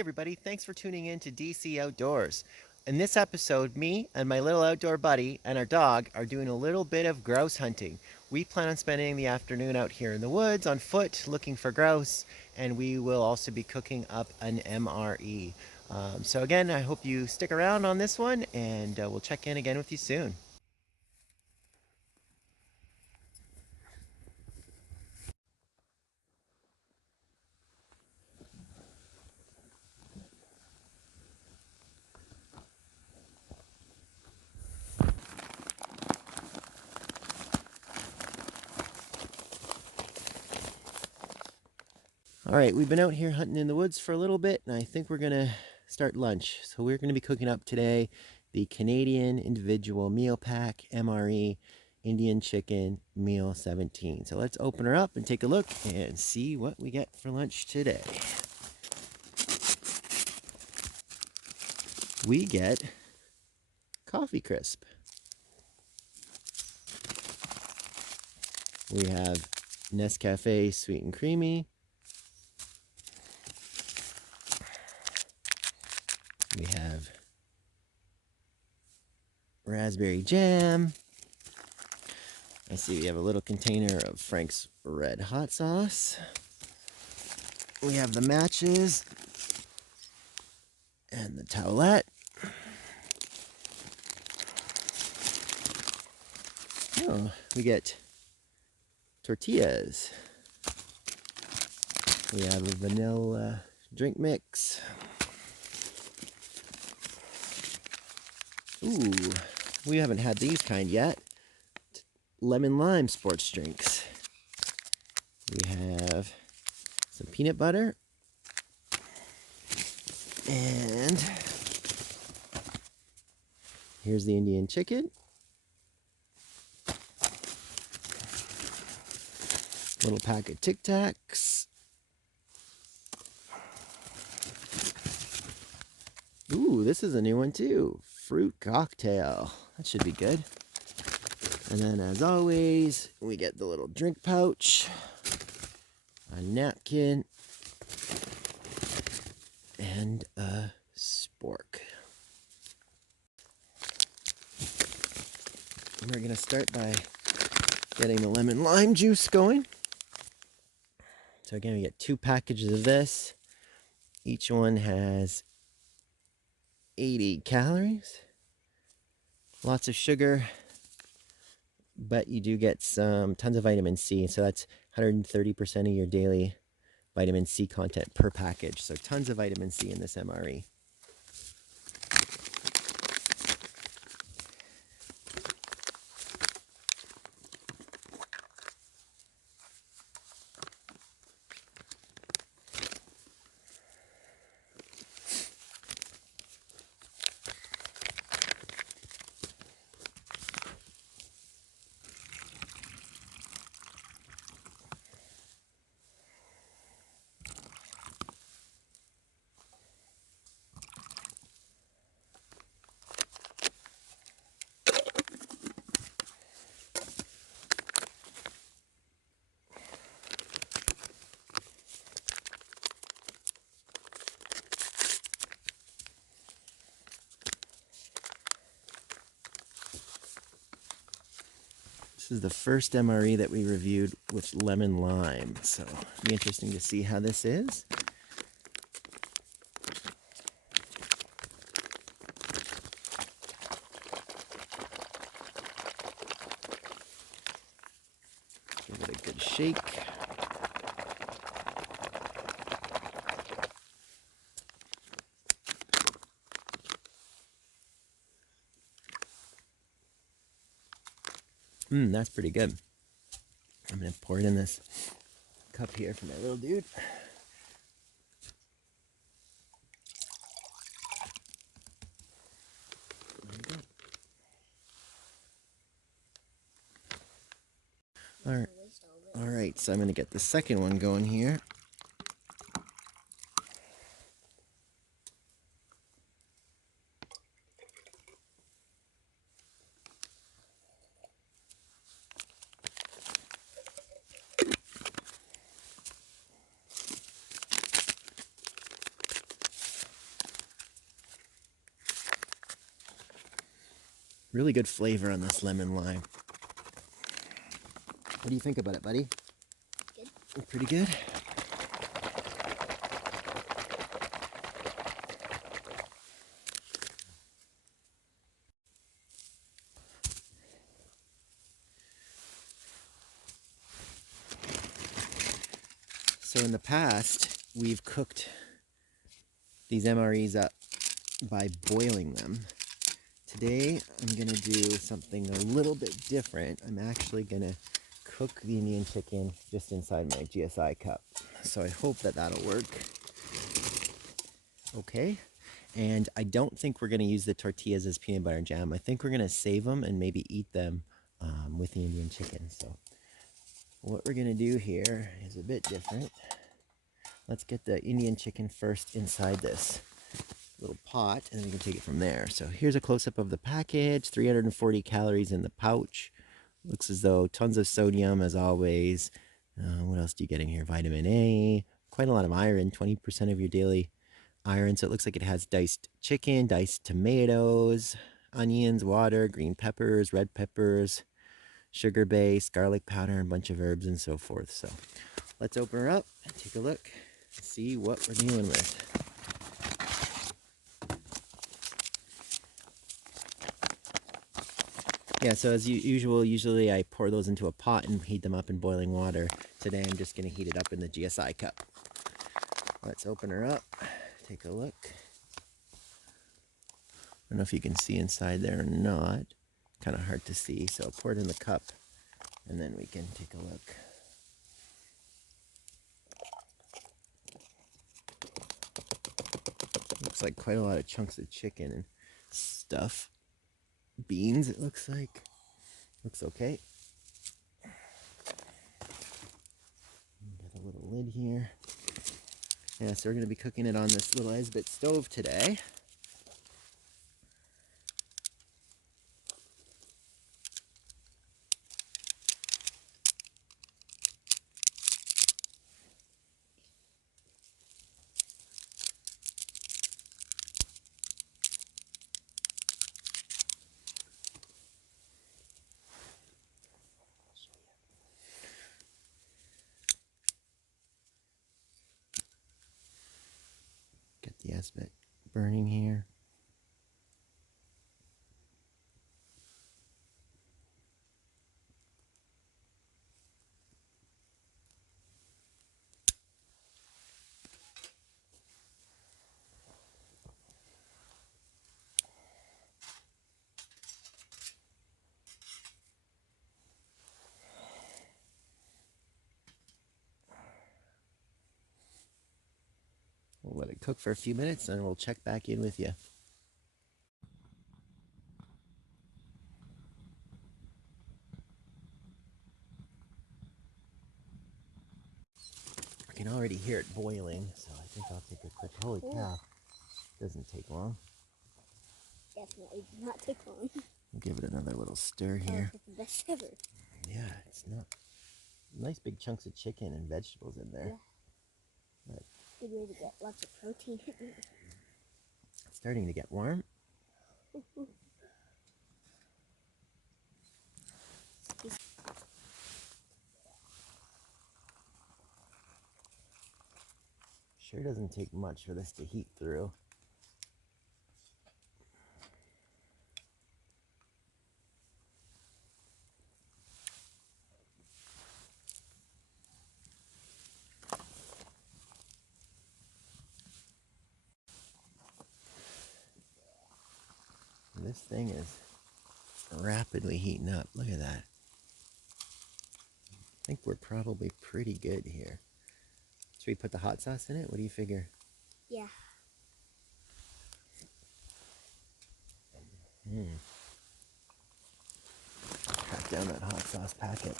everybody, thanks for tuning in to DC Outdoors. In this episode, me and my little outdoor buddy and our dog are doing a little bit of grouse hunting. We plan on spending the afternoon out here in the woods on foot looking for grouse, and we will also be cooking up an MRE. So again, I hope you stick around on this one, and we'll check in again with you soon. All right, we've been out here hunting in the woods for a little bit, and I think we're gonna start lunch. So we're gonna be cooking up today the Canadian Individual Meal Pack MRE Indian Chicken Meal 17. So let's open her up and take a look and see what we get for lunch today. We get coffee crisp. We have Nescafe sweet and creamy. We have raspberry jam. I see we have a little container of Frank's Red Hot Sauce. We have the matches and the towlette. Oh, we get tortillas. We have a vanilla drink mix. Ooh, we haven't had these kind yet. Lemon lime sports drinks. We have some peanut butter. And here's the Indian chicken. Little pack of Tic Tacs. Ooh, this is a new one too. Fruit cocktail. That should be good. And then as always, we get the little drink pouch, a napkin, and a spork. We're going to start by getting the lemon lime juice going. So again, we get 2 packages of this. Each one has 80 calories. Lots of sugar, but you do get tons of vitamin C. So that's 130% of your daily vitamin C content per package. So tons of vitamin C in this MRE. This is the first MRE that we reviewed with lemon lime, so it'll be interesting to see how this is. Give it a good shake. That's pretty good. I'm going to pour it in this cup here for my little dude. There you go. All right, so I'm going to get the second one going here. Really good flavor on this lemon lime. What do you think about it, buddy? Good. Pretty good? So in the past, we've cooked these MREs up by boiling them. Today, I'm gonna do something a little bit different. I'm actually gonna cook the Indian chicken just inside my GSI cup. So I hope that that'll work. Okay. And I don't think we're gonna use the tortillas as peanut butter jam. I think we're gonna save them and maybe eat them with the Indian chicken. So what we're gonna do here is a bit different. Let's get the Indian chicken first inside this little pot, and then we can take it from there. So here's a close-up of the package. 340 calories in the pouch. Looks as though tons of sodium, as always. What else do you get in here? Vitamin A. Quite a lot of iron, 20% of your daily iron. So it looks like it has diced chicken, diced tomatoes, onions, water, green peppers, red peppers, sugar base, garlic powder, and a bunch of herbs and so forth. So let's open her up and take a look and see what we're dealing with. Yeah, so as usual, usually I pour those into a pot and heat them up in boiling water. Today I'm just going to heat it up in the GSI cup. Let's open her up, take a look. I don't know if you can see inside there or not. Kind of hard to see, so I'll pour it in the cup and then we can take a look. Looks like quite a lot of chunks of chicken and stuff. Beans, it looks like. Looks okay. Got a little lid here. Yeah, so we're going to be cooking it on this little esbit stove today. Get the esbit burning here. We'll let it cook for a few minutes and we'll check back in with you. I can already hear it boiling, so I think I'll take a quick... Holy cow. Doesn't take long. Definitely did not take long. We'll give it another little stir here. Oh, it's the best ever. Yeah, it's not... Nice big chunks of chicken and vegetables in there. Yeah. But good way to get lots of protein. It's starting to get warm. Sure doesn't take much for this to heat through. And this thing is rapidly heating up. Look at that. I think we're probably pretty good here. Should we put the hot sauce in it? What do you figure? Yeah. Crack down that hot sauce packet.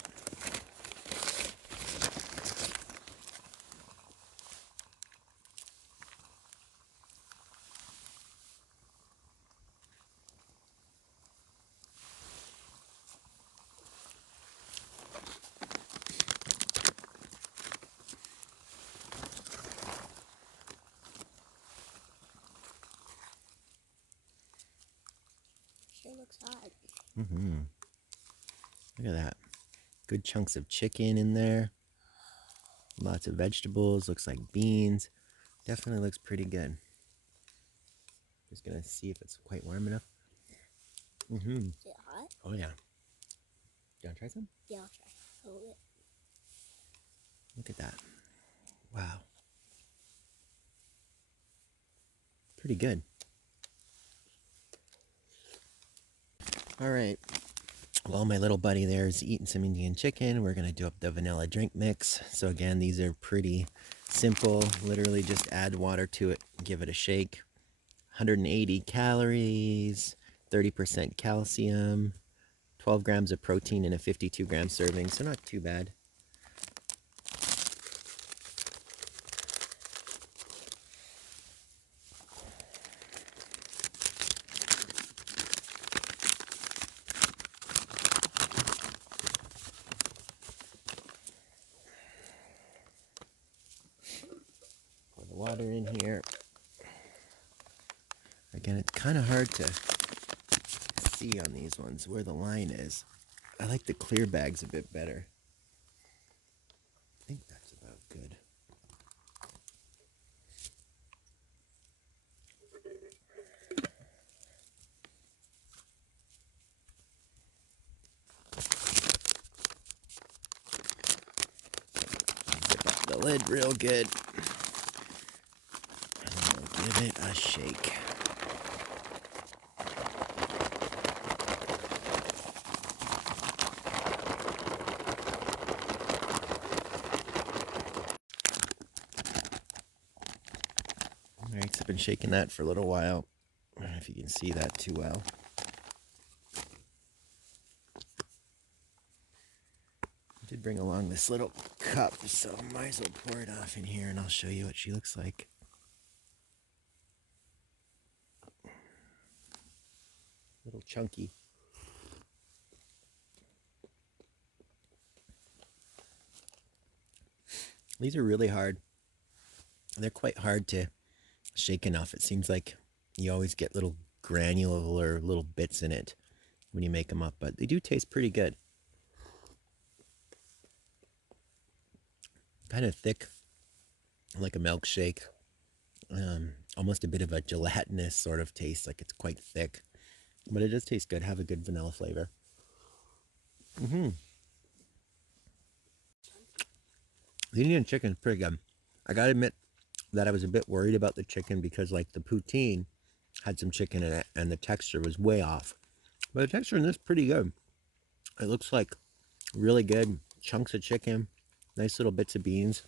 Sure looks looks hot. Mm-hmm. Look at that. Good chunks of chicken in there. Lots of vegetables. Looks like beans. Definitely looks pretty good. Just gonna see if it's quite warm enough. Mm-hmm. Is it hot? Oh yeah. You wanna try some? Yeah, I'll try. Hold it. Look at that. Wow. Pretty good. All right. While my little buddy there is eating some Indian chicken, we're gonna do up the vanilla drink mix. So again, these are pretty simple. Literally just add water to it, give it a shake. 180 calories, 30% calcium, 12 grams of protein in a 52-gram serving, so not too bad. Pour the water in here. Again, it's kind of hard to see on these ones where the line is. I like the clear bags a bit better. I think that's about good. Zip up the lid real good. And then we'll give it a shake. Alright, so I've been shaking that for a little while. I don't know if you can see that too well. I did bring along this little cup, so I might as well pour it off in here and I'll show you what she looks like. A little chunky. These are really hard. They're quite hard to shake enough. It seems like you always get little granular little bits in it when you make them up, but they do taste pretty good. Kind of thick, like a milkshake. Almost a bit of a gelatinous sort of taste, like it's quite thick, but it does taste good. Have a good vanilla flavor. The Indian chicken is pretty good. I gotta admit that I was a bit worried about the chicken because like the poutine had some chicken in it and the texture was way off. But the texture in this is pretty good. It looks like really good chunks of chicken, nice little bits of beans.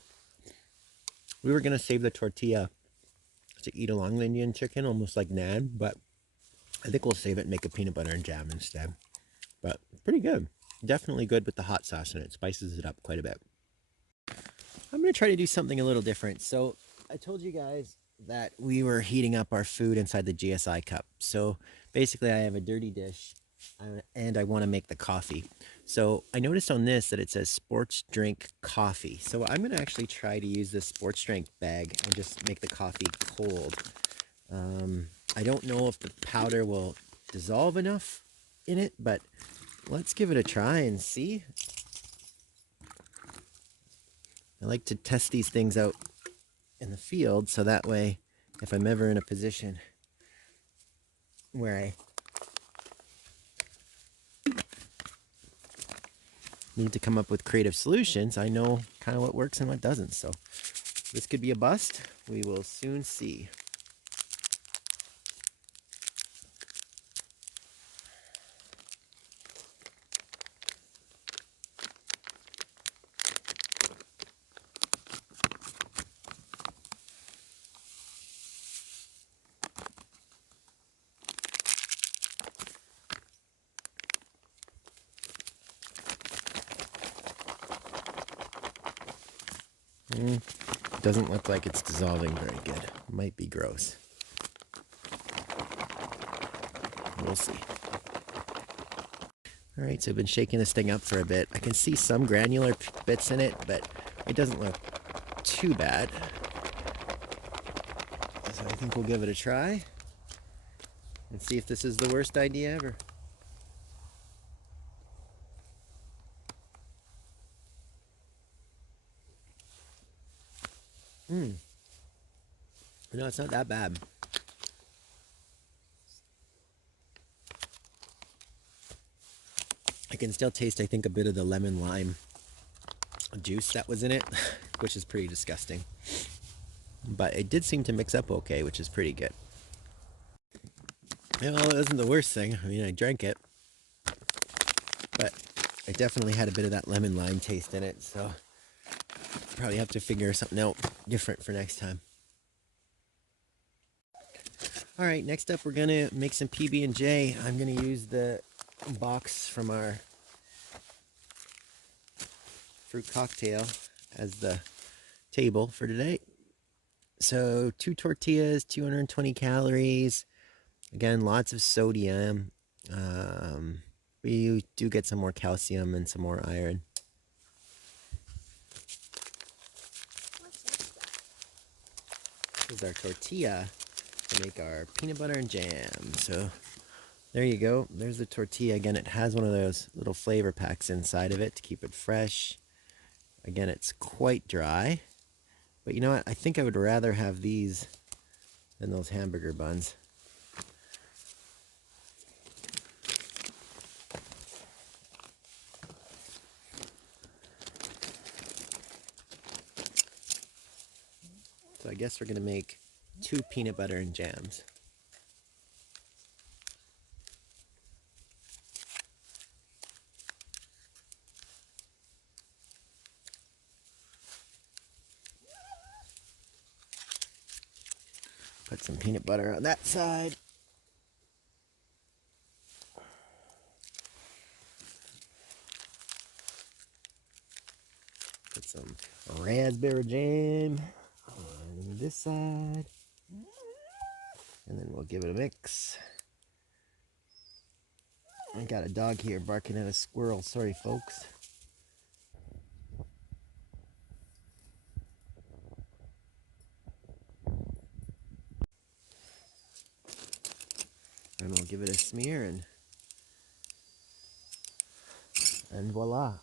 We were gonna save the tortilla to eat along the Indian chicken, almost like naan, but I think we'll save it and make a peanut butter and jam instead. But pretty good. Definitely good with the hot sauce in it. Spices it up quite a bit. I'm going to try to do something a little different. So I told you guys that we were heating up our food inside the GSI cup. So basically I have a dirty dish and I want to make the coffee. So I noticed on this that it says sports drink coffee. So I'm going to actually try to use this sports drink bag and just make the coffee cold. I don't know if the powder will dissolve enough in it, but let's give it a try and see. I like to test these things out in the field, so that way, if I'm ever in a position where I need to come up with creative solutions, I know kind of what works and what doesn't. So this could be a bust. We will soon see. Doesn't look like it's dissolving very good. Might be gross. We'll see. All right, so I've been shaking this thing up for a bit. I can see some granular bits in it, but it doesn't look too bad. So I think we'll give it a try and see if this is the worst idea ever. You know, it's not that bad. I can still taste, I think, a bit of the lemon lime juice that was in it, which is pretty disgusting. But it did seem to mix up okay, which is pretty good. Yeah, well, it wasn't the worst thing. I mean, I drank it, but it definitely had a bit of that lemon lime taste in it, so probably have to figure something out different for next time. All right, next up we're gonna make some PB&J. I'm gonna use the box from our fruit cocktail as the table for today. So 2 tortillas, 220 calories. Again, lots of sodium. We do get some more calcium and some more iron. This is our tortilla to make our peanut butter and jam. So there you go. There's the tortilla. Again, it has one of those little flavor packs inside of it to keep it fresh. Again, it's quite dry. But you know what? I think I would rather have these than those hamburger buns. So I guess we're going to make 2 peanut butter and jams. Put some peanut butter on that side. Put some raspberry jam on this side. And then we'll give it a mix. I got a dog here barking at a squirrel. Sorry, folks. And we'll give it a smear and voila.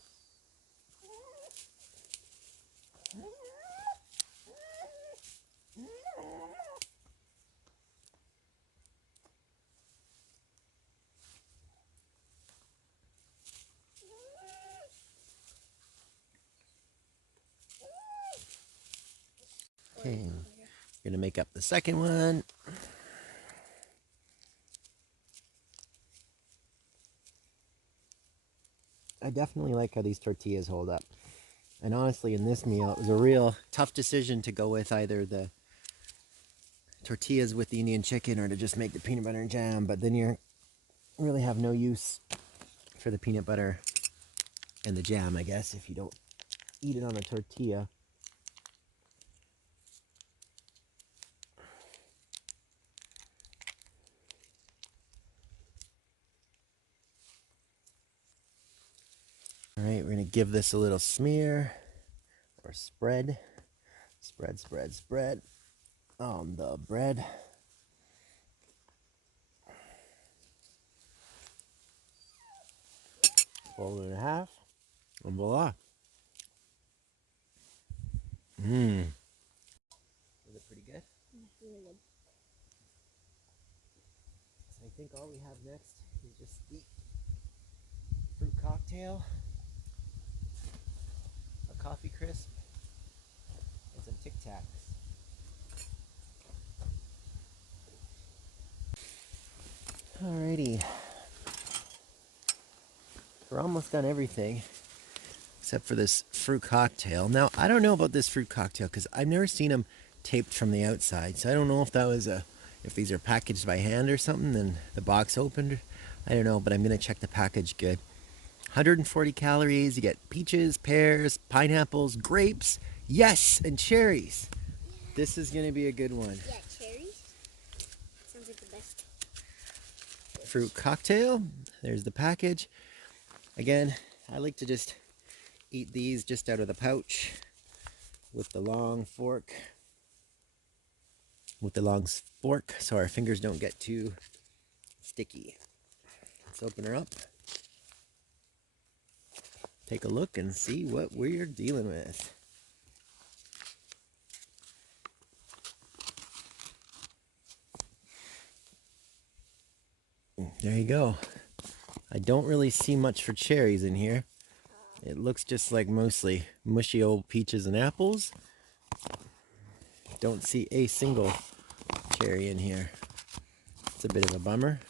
Okay, we're gonna make up the second one. I definitely like how these tortillas hold up. And honestly, in this meal, it was a real tough decision to go with either the tortillas with the Indian chicken or to just make the peanut butter and jam. But then you really have no use for the peanut butter and the jam, I guess, if you don't eat it on a tortilla. All right, we're gonna give this a little smear or spread. Spread, spread, spread on the bread. Fold it in half, and voila. Mmm. Is it pretty good? Really good. So I think all we have next is just the fruit cocktail, a coffee crisp, and some Tic Tacs. Alrighty. We're almost done everything except for this fruit cocktail. Now, I don't know about this fruit cocktail because I've never seen them taped from the outside. So I don't know if that was if these are packaged by hand or something and the box opened. I don't know, but I'm going to check the package good. 140 calories. You get peaches, pears, pineapples, grapes, yes, and cherries. This is going to be a good one. Yeah, cherries. Sounds like the best. Fruit cocktail. There's the package. Again, I like to just eat these just out of the pouch with the long fork. So our fingers don't get too sticky. Let's open her up. Take a look and see what we're dealing with. There you go. I don't really see much for cherries in here. It looks just like mostly mushy old peaches and apples. Don't see a single cherry in here. It's a bit of a bummer.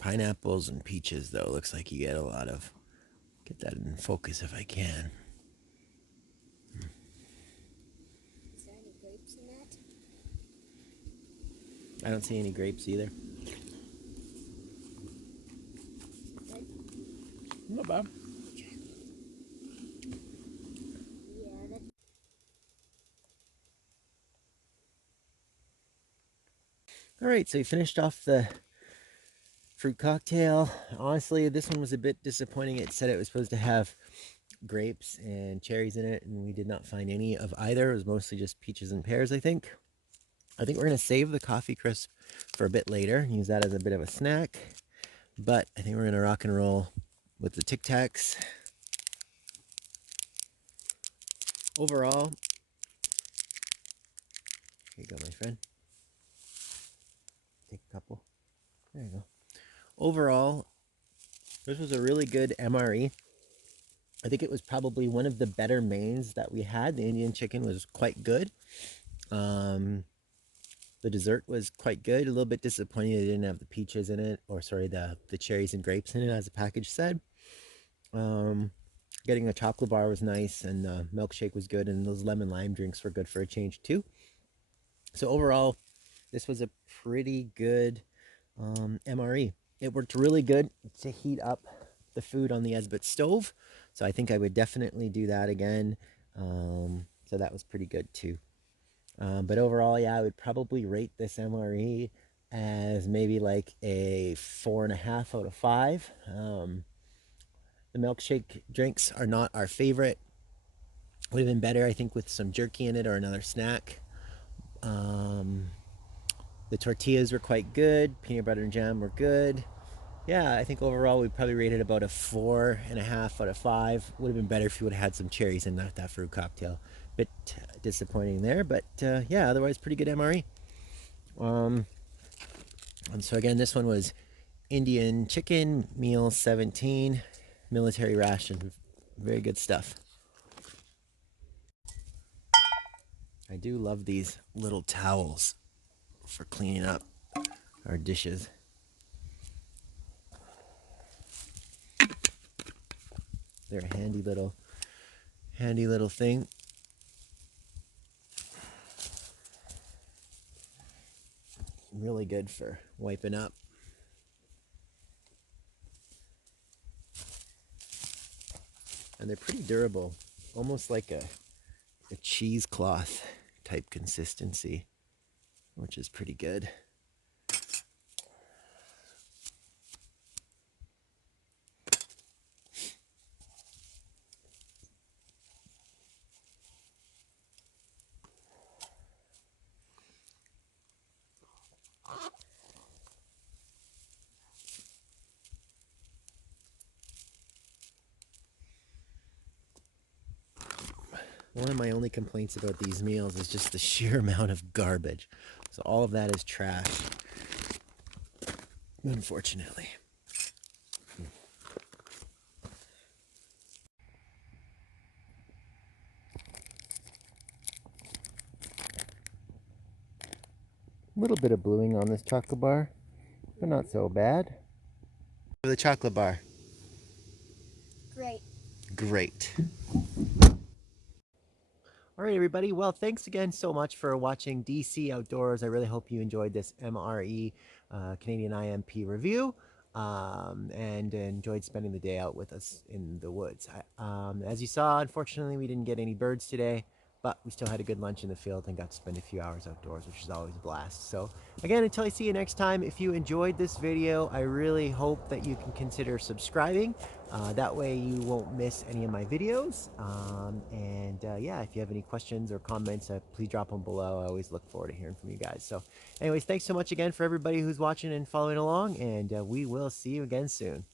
Pineapples and peaches, though, looks like you get a lot of. Get that in focus if I can. Is there any grapes in that? I don't see any grapes either. Good. Not bad. Yeah, that. All right, so you finished off the fruit cocktail. Honestly, this one was a bit disappointing. It said it was supposed to have grapes and cherries in it, and we did not find any of either. It was mostly just peaches and pears, I think. I think we're going to save the coffee crisp for a bit later, use that as a bit of a snack. But I think we're going to rock and roll with the Tic Tacs. Overall, here you go, my friend. Take a couple. There you go. Overall, this was a really good MRE. I think it was probably one of the better mains that we had. The Indian chicken was quite good. The dessert was quite good. A little bit disappointing they didn't have the peaches in it, or sorry, the cherries and grapes in it, as the package said. Getting a chocolate bar was nice, and the milkshake was good, and those lemon lime drinks were good for a change too. So overall, this was a pretty good MRE. It worked really good to heat up the food on the esbit stove, so I think I would definitely do that again. So that was pretty good too. But overall, yeah, I would probably rate this MRE as maybe like a 4.5 out of 5. The milkshake drinks are not our favorite. Would have been better, I think, with some jerky in it or another snack. The tortillas were quite good. Peanut butter and jam were good. Yeah, I think overall we probably rated about a 4.5 out of 5. Would have been better if you would have had some cherries in that fruit cocktail. Bit disappointing there, but yeah, otherwise pretty good MRE. And so again, this one was Indian chicken, meal 17, military ration. Very good stuff. I do love these little towels for cleaning up our dishes. They're a handy little thing. Really good for wiping up. And they're pretty durable, almost like a cheesecloth type consistency, which is pretty good. One of my only complaints about these meals is just the sheer amount of garbage. So all of that is trash, unfortunately. A little bit of bluing on this chocolate bar, but not so bad. For the chocolate bar. Great. Great. All right, everybody. Well, thanks again so much for watching DC Outdoors. I really hope you enjoyed this MRE Canadian IMP review and enjoyed spending the day out with us in the woods. As you saw, unfortunately, we didn't get any birds today, but we still had a good lunch in the field and got to spend a few hours outdoors, which is always a blast. So again, until I see you next time, if you enjoyed this video, I really hope that you can consider subscribing. That way you won't miss any of my videos. Yeah, if you have any questions or comments, please drop them below. I always look forward to hearing from you guys. So anyways, thanks so much again for everybody who's watching and following along, and we will see you again soon.